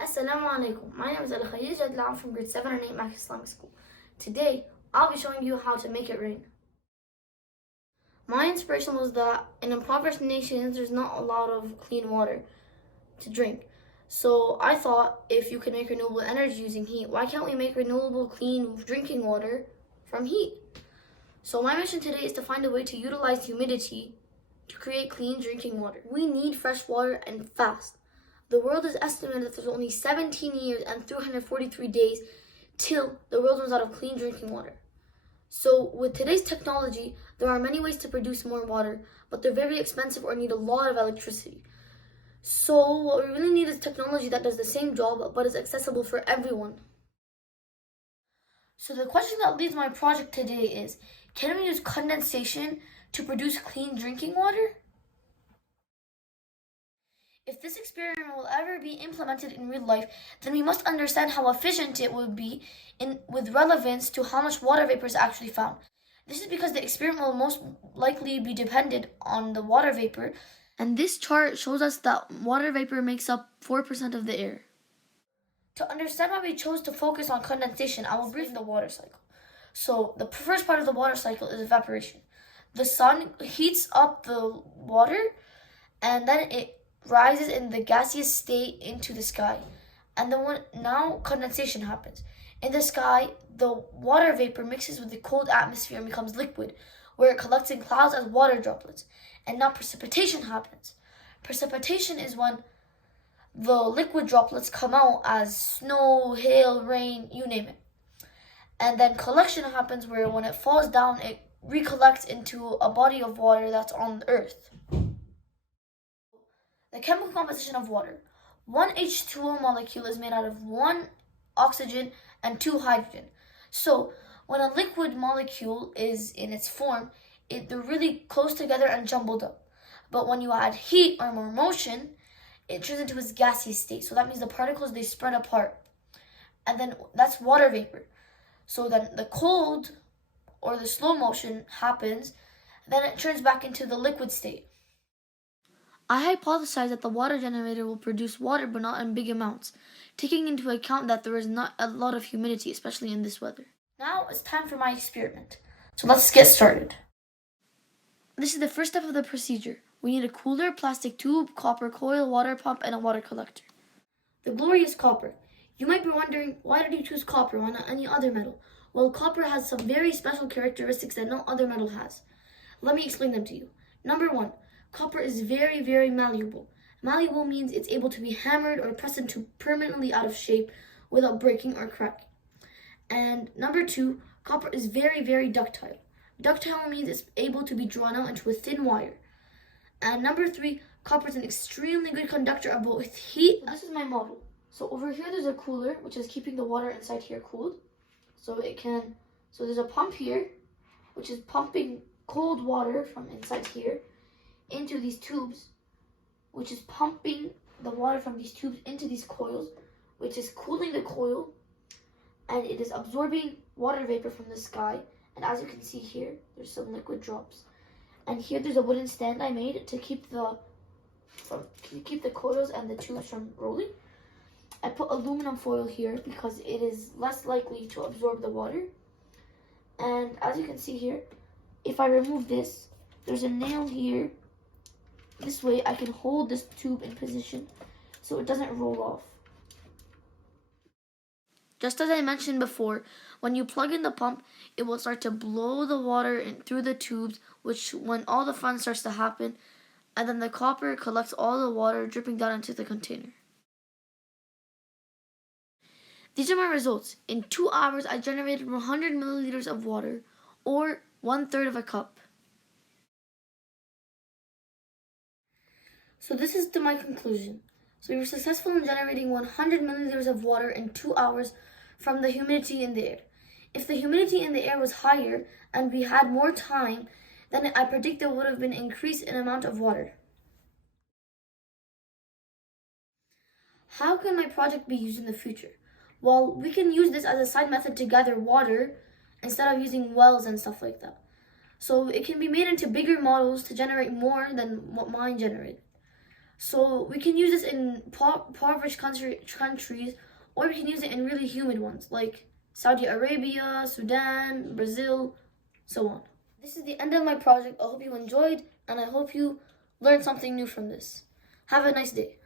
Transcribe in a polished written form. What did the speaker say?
Assalamu alaikum. My name is Alkhalil Jadalowen from grade 7 and 8 MAC Islamic School. Today, I'll be showing you how to make it rain. My inspiration was that in impoverished nations, there's not a lot of clean water to drink. So I thought if you can make renewable energy using heat, why can't we make renewable clean drinking water from heat? So my mission today is to find a way to utilize humidity to create clean drinking water. We need fresh water and fast. The world is estimated that there's only 17 years and 343 days till the world runs out of clean drinking water. So with today's technology, there are many ways to produce more water, but they're very expensive or need a lot of electricity. So what we really need is technology that does the same job but is accessible for everyone. So the question that leads my project today is, can we use condensation to produce clean drinking water? If this experiment will ever be implemented in real life, then we must understand how efficient it would be with relevance to how much water vapor is actually found. This is because the experiment will most likely be dependent on the water vapor, and this chart shows us that water vapor makes up 4% of the air. To understand why we chose to focus on condensation, I will brief the water cycle. So the first part of the water cycle is evaporation. The sun heats up the water, and then it rises in the gaseous state into the sky. And then now condensation happens. In the sky, the water vapor mixes with the cold atmosphere and becomes liquid, where it collects in clouds as water droplets. And now precipitation happens. Precipitation is when the liquid droplets come out as snow, hail, rain, you name it. And then collection happens where when it falls down, it recollects into a body of water that's on the earth. The chemical composition of water. One H2O molecule is made out of one oxygen and two hydrogen. So when a liquid molecule is in its form, they're really close together and jumbled up. But when you add heat or more motion, it turns into its gaseous state. So that means the particles, they spread apart. And then that's water vapor. So then the cold or the slow motion happens, then it turns back into the liquid state. I hypothesize that the water generator will produce water but not in big amounts, taking into account that there is not a lot of humidity, especially in this weather. Now it's time for my experiment. So let's get started. This is the first step of the procedure. We need a cooler, plastic tube, copper coil, water pump, and a water collector. The glorious copper. You might be wondering, why did you choose copper? Why not any other metal? Well, copper has some very special characteristics that no other metal has. Let me explain them to you. Number one, copper is very, very malleable. Malleable means it's able to be hammered or pressed into permanently out of shape without breaking or cracking. And number two, copper is very, very ductile. Ductile means it's able to be drawn out into a thin wire. And number three, copper is an extremely good conductor of both heat. This is my model. So over here there's a cooler, which is keeping the water inside here cooled. So there's a pump here, which is pumping cold water from inside here into these tubes, which is pumping the water from these tubes into these coils, which is cooling the coil, and it is absorbing water vapor from the sky. And as you can see here, there's some liquid drops. And here there's a wooden stand I made to keep the coils and the tubes from rolling. I put aluminum foil here because it is less likely to absorb the water. And as you can see here, if I remove this, there's a nail here. This way I can hold this tube in position so it doesn't roll off. Just as I mentioned before, when you plug in the pump, it will start to blow the water through the tubes, which when all the fun starts to happen, and then the copper collects all the water dripping down into the container. These are my results. In 2 hours, I generated 100 milliliters of water, or 1/3 of a cup. So this is my conclusion. So we were successful in generating 100 milliliters of water in 2 hours from the humidity in the air. If the humidity in the air was higher and we had more time, then I predict there would have been an increase in amount of water. How can my project be used in the future? Well, we can use this as a side method to gather water instead of using wells and stuff like that. So it can be made into bigger models to generate more than what mine generated. So we can use this in impoverished countries, or we can use it in really humid ones like Saudi Arabia, Sudan, Brazil, so on. This is the end of my project. I hope you enjoyed, and I hope you learned something new from this. Have a nice day.